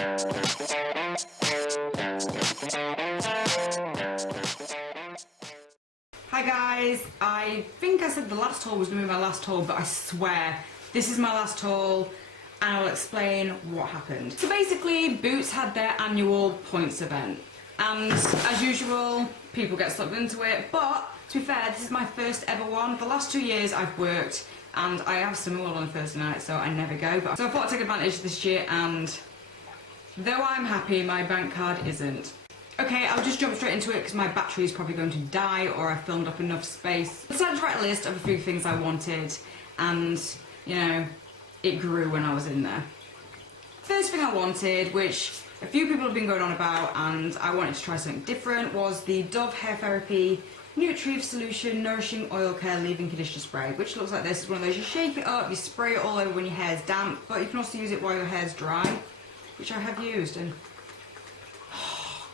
Hi guys, I think I said the last haul was going to be my last haul, but I swear this is my last haul and I'll explain what happened. So basically, Boots had their annual points event and as usual, people get sucked into it, but to be fair, this is my first ever one. The last 2 years I've worked and I have some all on Thursday night, so I never go. So I thought I'd take advantage this year, and though I'm happy, my bank card isn't. Okay, I'll just jump straight into it because my battery is probably going to die or I filmed up enough space. I decided to write a list of a few things I wanted and, you know, it grew when I was in there. First thing I wanted, which a few people have been going on about and I wanted to try something different, was the Dove Hair Therapy Nutritive Solution Nourishing Oil Care Leave-In Conditioner Spray, which looks like this. It's one of those, you shake it up, you spray it all over when your hair's damp, but you can also use it while your hair's dry, which I have used, and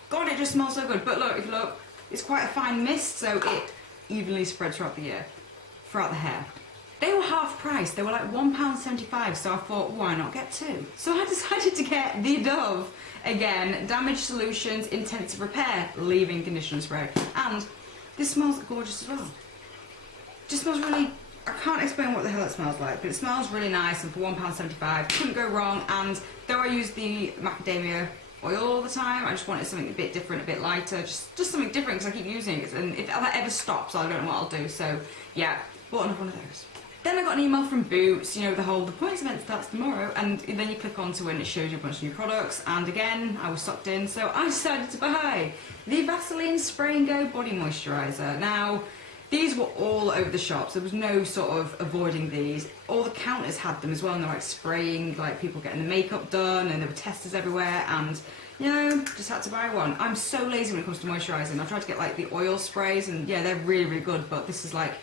God, it just smells so good. But look, if you look, it's quite a fine mist, so it evenly spreads throughout the year, throughout the hair. They were half price, they were like £1.75, so I thought, why not get two? So I decided to get the Dove, again, Damage Solutions Intensive Repair Leave-In Conditioner Spray. And this smells gorgeous as well. It just smells really, I can't explain what the hell it smells like, but it smells really nice, and for £1.75, couldn't go wrong. And though I use the macadamia oil all the time, I just wanted something a bit different, a bit lighter, just something different because I keep using it, and if that ever stops, I don't know what I'll do. So yeah, bought another one of those. Then I got an email from Boots, you know, the points event starts tomorrow, and then you click onto it and it shows you a bunch of new products, and again, I was sucked in, so I decided to buy the Vaseline Spray and Go Body Moisturiser. Now, these were all over the shops, there was no sort of avoiding these. All the counters had them as well, and they're like spraying, like people getting the makeup done, and there were testers everywhere, and you know, just had to buy one. I'm so lazy when it comes to moisturising. I tried to get like the oil sprays, and yeah, they're really, really good, but this is like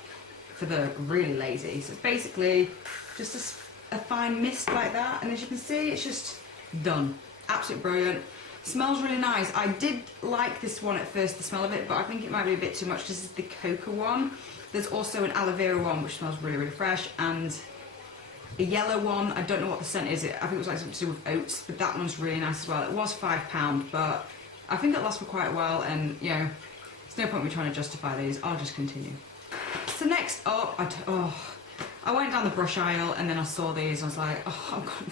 for the really lazy. So it's basically just a fine mist like that, and as you can see, it's just done. Absolutely brilliant. Smells really nice. I did like this one at first, the smell of it, but I think it might be a bit too much. This is the cocoa one. There's also an aloe vera one, which smells really, really fresh, and a yellow one. I don't know what the scent is. I think it was like something to do with oats, but that one's really nice as well. It was £5, but I think it lasts for quite a while, and you know, there's no point in me trying to justify these. I'll just continue. So next up, I went down the brush aisle and then I saw these and I was like, oh God,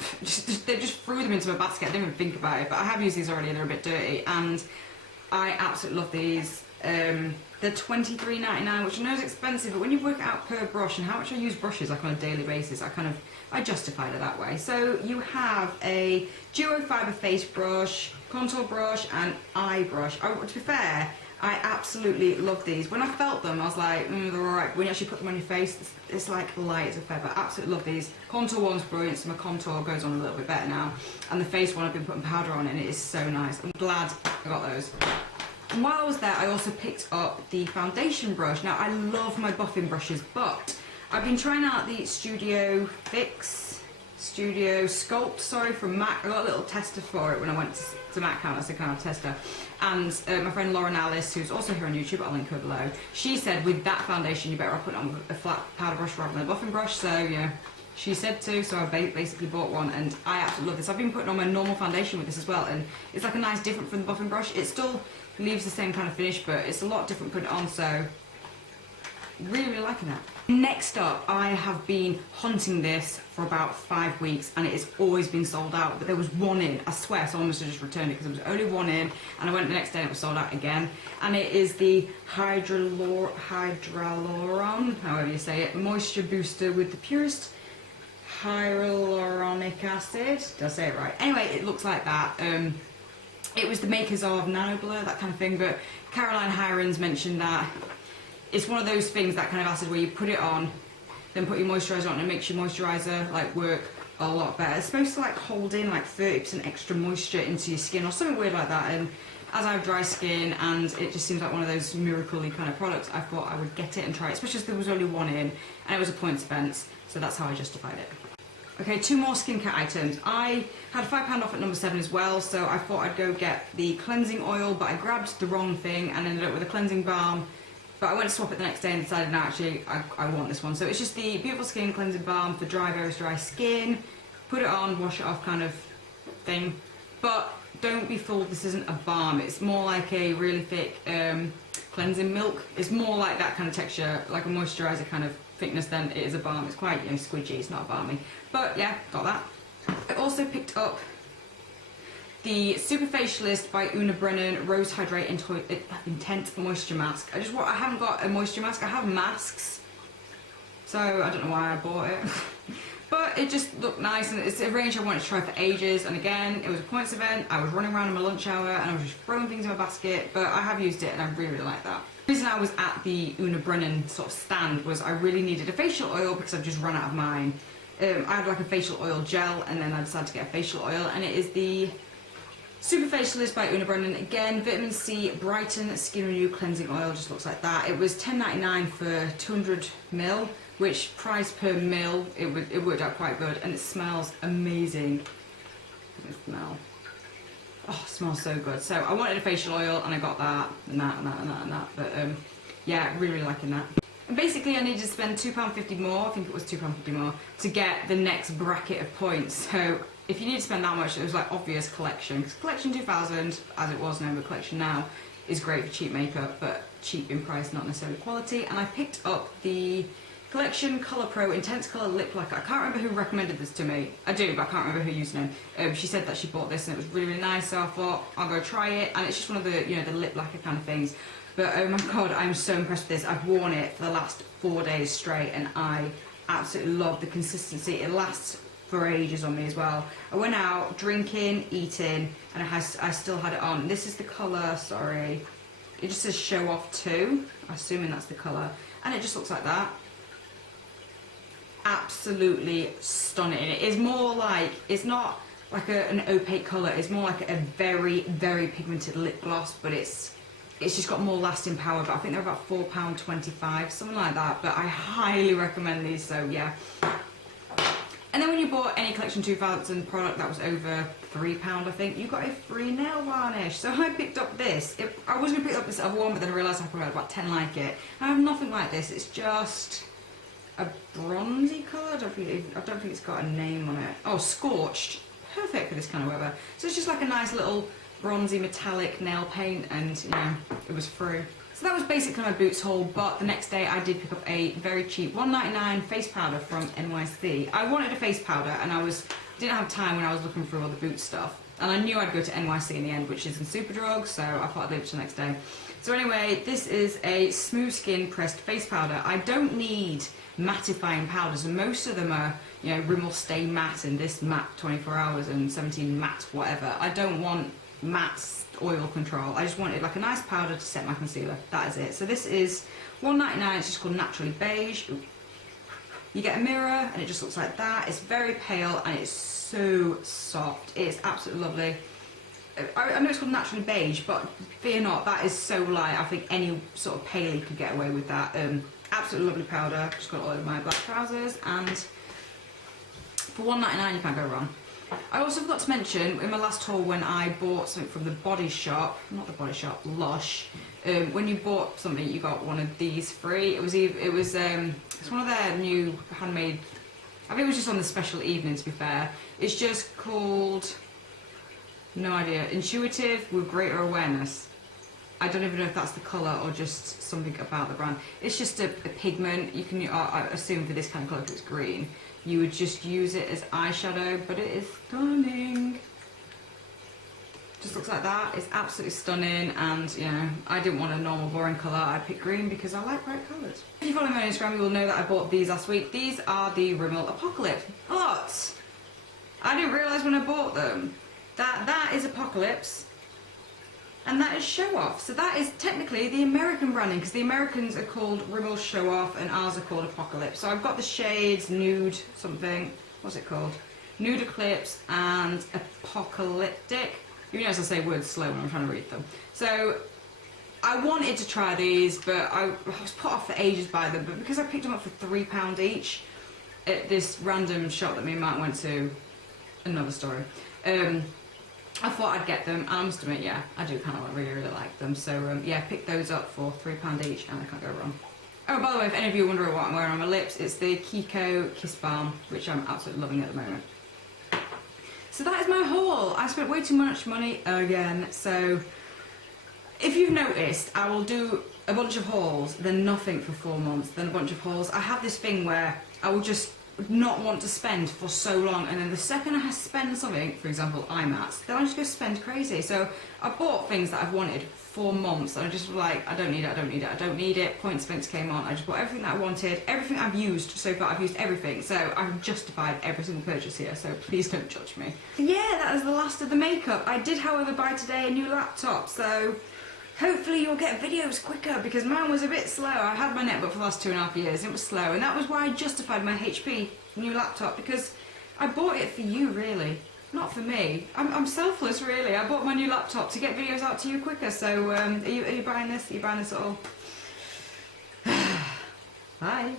they just threw them into my basket. I didn't even think about it, but I have used these already and they're a bit dirty, and I absolutely love these. They're $23.99, which I know is expensive, but when you work it out per brush and how much I use brushes like on a daily basis, I justified it that way. So you have a duo fibre face brush, contour brush and eye brush. To be fair, I absolutely love these. When I felt them, I was like, they're alright. When you actually put them on your face, it's like light as a feather. Absolutely love these. Contour one's brilliant, so my contour goes on a little bit better now. And the face one, I've been putting powder on, and it is so nice. I'm glad I got those. And while I was there, I also picked up the foundation brush. Now, I love my buffing brushes, but I've been trying out the Studio Sculpt, from MAC. I got a little tester for it when I went to MAC Count as a kind of tester. And my friend LauraLovesBeauty, who's also here on YouTube, I'll link her below, she said with that foundation, you're better off putting on a flat powder brush rather than a buffing brush. So, yeah, she said to, so I basically bought one, and I absolutely love this. I've been putting on my normal foundation with this as well, and it's like a nice different from the buffing brush. It still leaves the same kind of finish, but it's a lot different putting it on, so really, really liking that. Next up, I have been hunting this for about 5 weeks, and it has always been sold out, but there was one in. I swear someone must have just returned it because there was only one in, and I went the next day and it was sold out again. And it is the Hydroluron, however you say it, moisture booster with the purest hyaluronic acid. Did I say it right? Anyway, it looks like that. It was the makers of Nano Blur, that kind of thing, but Caroline Hirons mentioned that it's one of those things, that kind of acid, where you put it on, then put your moisturiser on, and it makes your moisturiser like work a lot better. It's supposed to like hold in like 30% extra moisture into your skin or something weird like that. And as I have dry skin and it just seems like one of those miracle-y kind of products, I thought I would get it and try it, especially as there was only one in and it was a points event, so that's how I justified it. Okay, 2 more skincare items. I had £5 off at number 7 as well, so I thought I'd go get the cleansing oil, but I grabbed the wrong thing and ended up with a cleansing balm. But I went to swap it the next day and decided, no, actually, I want this one. So it's just the Beautiful Skin Cleansing Balm for dry, very dry skin. Put it on, wash it off kind of thing. But don't be fooled, this isn't a balm. It's more like a really thick cleansing milk. It's more like that kind of texture, like a moisturiser kind of thickness than it is a balm. It's quite, you know, squidgy, it's not balmy. But yeah, got that. I also picked up the Super Facialist by Una Brennan Rose Hydrate Intense Moisture Mask. I haven't got a moisture mask, I have masks. So I don't know why I bought it. But it just looked nice, and it's a range I wanted to try for ages. And again, it was a points event. I was running around in my lunch hour and I was just throwing things in my basket, but I have used it and I really, really like that. The reason I was at the Una Brennan sort of stand was I really needed a facial oil because I've just run out of mine. I had like a facial oil gel, and then I decided to get a facial oil, and it is the Super Facialist by Una Brennan. Again, vitamin C Brighten Skin Renew Cleansing Oil, just looks like that. It was $10.99 for 200ml, which price per mil, it worked out quite good, and it smells amazing. It smell. Oh, it smells so good. So I wanted a facial oil, and I got that, and that, and that, and that, and that. But yeah, really, really liking that. And basically, I needed to spend £2.50 more, I think it was £2.50 more, to get the next bracket of points. So if you need to spend that much, it was like obvious collection. Because Collection 2000, as it was known, but Collection now is great for cheap makeup, but cheap in price, not necessarily quality. And I picked up the Collection Colour Pro Intense Colour Lip Lacquer. I can't remember who recommended this to me. I do, but I can't remember who used it. She said that she bought this and it was really, really nice, so I thought I'll go try it. And it's just one of the, you know, the lip lacquer kind of things. But oh my god, I'm so impressed with this. I've worn it for the last 4 days straight and I absolutely love the consistency. It lasts for ages on me as well. I went out drinking, eating, and I still had it on. This is the colour, sorry. It just says Show Off 2. I'm assuming that's the colour. And it just looks like that. Absolutely stunning. It is more like, it's not like an opaque colour, it's more like a very, very pigmented lip gloss, but it's just got more lasting power. But I think they're about £4.25, something like that. But I highly recommend these, so yeah. And then when you bought any Collection 2000 product that was over £3, I think, you got a free nail varnish. So I picked up this. I was going to pick up this other one, but then I realised I probably had about 10 like it. I have nothing like this. It's just a bronzy colour. I don't think it's got a name on it. Oh, Scorched. Perfect for this kind of weather. So it's just like a nice little bronzy metallic nail paint, and yeah, it was free. So that was basically my Boots haul, but the next day I did pick up a very cheap $1.99 face powder from NYC. I wanted a face powder and I didn't have time when I was looking through all the Boots stuff. And I knew I'd go to NYC in the end, which is in Superdrug, so I thought I'd leave it till the next day. So anyway, this is a smooth skin pressed face powder. I don't need mattifying powders, and most of them are, you know, Rimmel Stay Matte and this matte 24 hours and 17 matte whatever. I don't want matte oil control. I just wanted like a nice powder to set my concealer. That is it. So this is $1.99. It's just called Naturally Beige. Ooh. You get a mirror and it just looks like that. It's very pale and it's so soft. It's absolutely lovely. I know it's called Naturally Beige, but fear not, that is so light. I think any sort of paley could get away with that. Absolutely lovely powder. Just got all over my black trousers, and for $1.99 you can't go wrong. I also forgot to mention in my last haul when I bought something from the Body Shop, not the Body Shop, Lush. When you bought something, you got one of these free. It's one of their new handmade. I think it was just on the special evening. To be fair, it's just called, no idea, Intuitive with Greater Awareness. I don't even know if that's the colour or just something about the brand. It's just a pigment. You can, I assume for this kind of colour, if it's green, you would just use it as eyeshadow, but it is stunning. Just looks like that. It's absolutely stunning, and you know, I didn't want a normal boring colour. I picked green because I like bright colours. If you follow me on Instagram, you will know that I bought these last week. These are the Rimmel Apocalypse, but I didn't realise when I bought them that that is Apocalypse and that is Show Off. So that is technically the American branding, because the Americans are called Rimmel Show Off and ours are called Apocalypse. So I've got the shades Nude something, what's it called? Nude Eclipse and Apocalyptic. You notice I say words slow when I'm trying to read them. So I wanted to try these, but I was put off for ages by them. But because I picked them up for £3 each at this random shop that me and Mark went to, another story, I thought I'd get them, and I must admit, yeah, I do kind of really, really like them. So yeah, picked those up for £3 each, and I can't go wrong. Oh, by the way, if any of you are wondering what I'm wearing on my lips, it's the Kiko Kiss Balm, which I'm absolutely loving at the moment. So So that is my haul. I spent way too much money again. So if you've noticed, I will do a bunch of hauls, then nothing for 4 months, then a bunch of hauls. I have this thing where I will just not want to spend for so long, and then the second I spend something, for example eye mats, then I just go spend crazy. So I bought things that I've wanted for months and I just was like, I don't need it, I don't need it, I don't need it. Point Sphinx came on, I just bought everything that I wanted, everything I've used so far. I've used everything, so I've justified every single purchase here, so please don't judge me. Yeah, that is the last of the makeup. I did however buy today a new laptop, so hopefully you'll get videos quicker, because mine was a bit slow. I had my netbook for the last 2.5 years and it was slow, and that was why I justified my HP new laptop, because I bought it for you really, not for me. I'm selfless really. I bought my new laptop to get videos out to you quicker, so are you buying this? Are you buying this at all? Bye.